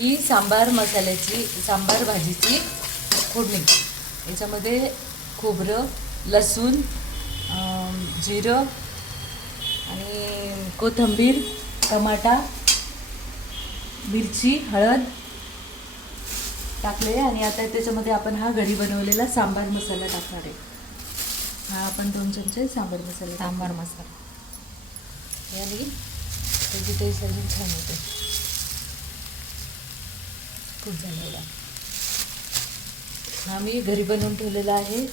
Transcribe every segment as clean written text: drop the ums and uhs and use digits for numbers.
ही सांबार मसाल्याची सांबार भाजीची फोडणी. याच्यामध्ये खोबरं, लसूण, जिरं आणि कोथिंबीर, टमाटा, मिरची, हळद टाकले आणि आता त्याच्यामध्ये आपण हा घरी बनवलेला सांबार मसाला टाकणार आहे. हा आपण 2 चमचे सांबार मसाला आणि त्याची टेस्ट अजून छान होते. खूप झालेला हा मी घरी बनवून ठेवलेला आहे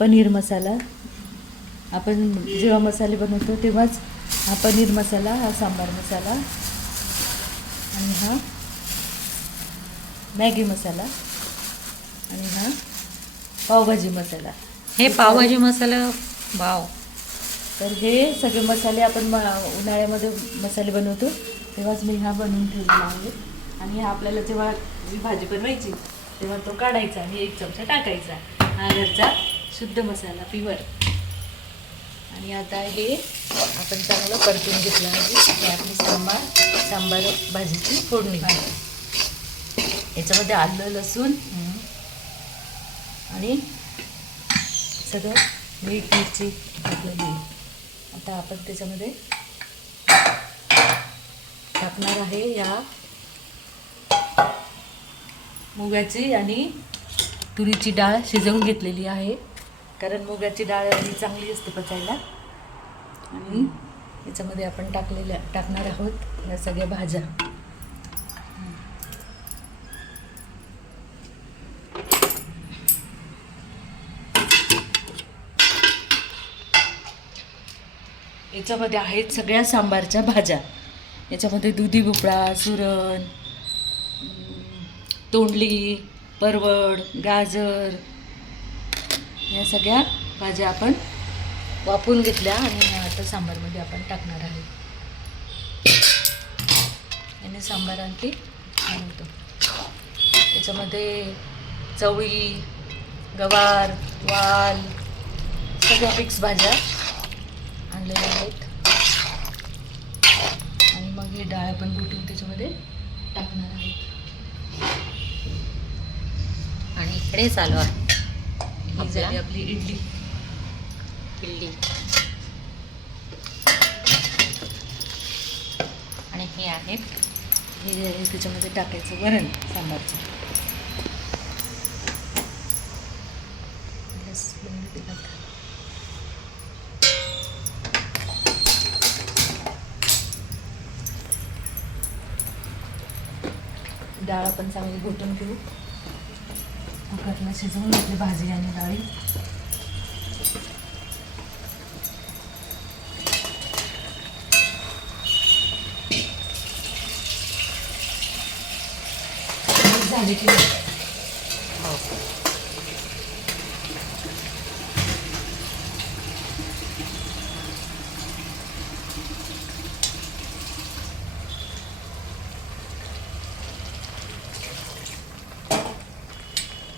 पनीर मसाला. आपण जेव्हा मसाले बनवतो तेव्हाच हा पनीर मसाला, हा सांबार मसाला आणि हा मॅगी मसाला आणि हा पावभाजी मसाला. हे पावभाजी मसाला वाव. तर हे सगळे मसाले आपण उन्हाळ्यामध्ये मसाले बनवतो तेव्हाच मी हा बनवून ठेवलेला आहे. आणि हा आपल्याला जेव्हा भाजी बनवायची तेव्हा तो काढायचा आणि 1 चमचा टाकायचा. हा घरचा शुद्ध मसाला प्युअर. आणि आता हे आपण चांगलं परतून घेतलं आहे. हे आपली सांबार भाजीची फोडणी. याच्यामध्ये आलं, लसूण आणि सगळं मीठ, मिरची टाकलेली आहे. आता आपण त्याच्यामध्ये टाकणार आहे या मुगाची आणि तुरीची डाळ शिजवून घेतलेली आहे. कारण मुगाची डाळ ही चांगली असते पचायला. आणि याच्यामध्ये आपण टाकणार आहोत या सगळ्या भाज्या. याच्यामध्ये आहेत सगळ्या सांबारच्या भाज्या. याच्यामध्ये दुधी भोपळा, सुरण, तोंडली, परवड, गाजर या सगळ्या भाज्या आपण वाफवून घेतल्या आणि आता सांबारमध्ये आपण टाकणार आहे. याने सांबार आणखी छान होतो. याच्यामध्ये चवळी, गवार, वाल सगळ्या मिक्स भाज्या आणलेल्या आहेत. आणि मग ही डाळ आपण कुटून त्याच्यामध्ये टाकणार आहोत. आणि इकडे चालू आहे ही झाली आपली इडली. आणि हे आहे हे त्याच्यामध्ये टाकायचं वरण सांबारचं. डाळ आपण चांगली घोटून घेऊ. कुकरला शिजवून घेतली भाजी आणि डाळी. झाले की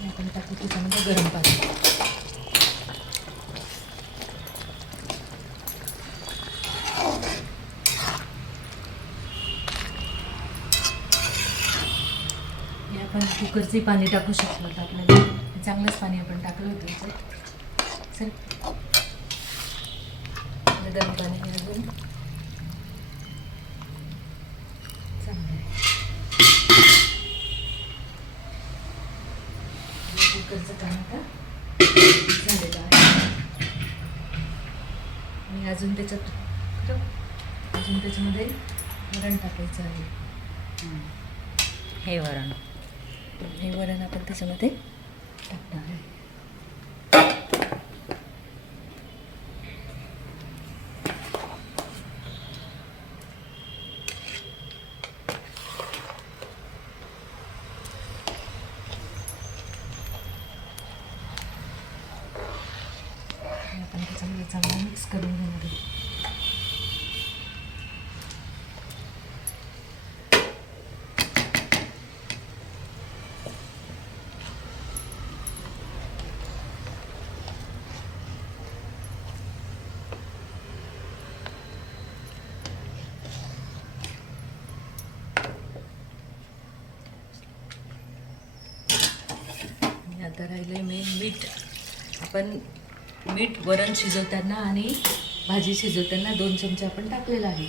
आपण टाकू त्याच्यामध्ये गरम पाणी. हे आपण कुकरचे पाणी टाकू शकतो. आपल्याला चांगलंच पाणी आपण टाकलं होतं याच्यात. चल गरम पाणी अजून चांगलं आहे. कुकरचं पाणी आता झालेलं आहे. आणि अजून त्याच्यामध्ये वरण टाकायचं आहे. हे वरण आपण त्याच्यामध्ये टाकणार आहे. आपण त्याच्यामध्ये चांगलं मिक्स करून घेणार आहे. राहिलं मेन मीठ. आपण मीठ वरण शिजवताना आणि भाजी शिजवताना 2 चमचे आपण टाकलेलं आहे.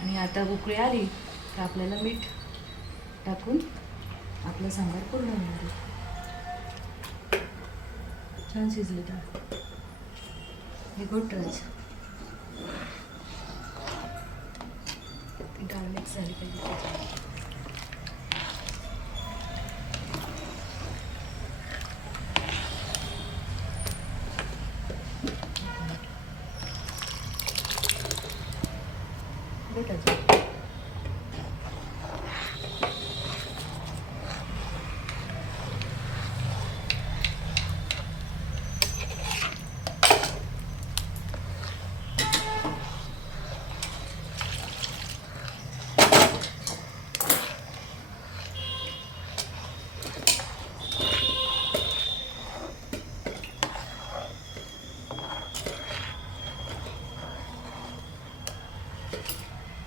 आणि आता उकळी आली का आपल्याला मीठ टाकून आपलं सांबार पूर्ण होणार आहे. छान शिजले डाळ. हे घोटायचं. डाळ मिक्स झाली पाहिजे त्याच्यात. घोटायचं.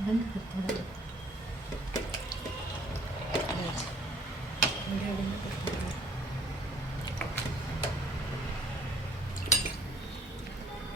बंद कर थोडं. व्हिडिओ बंद कर.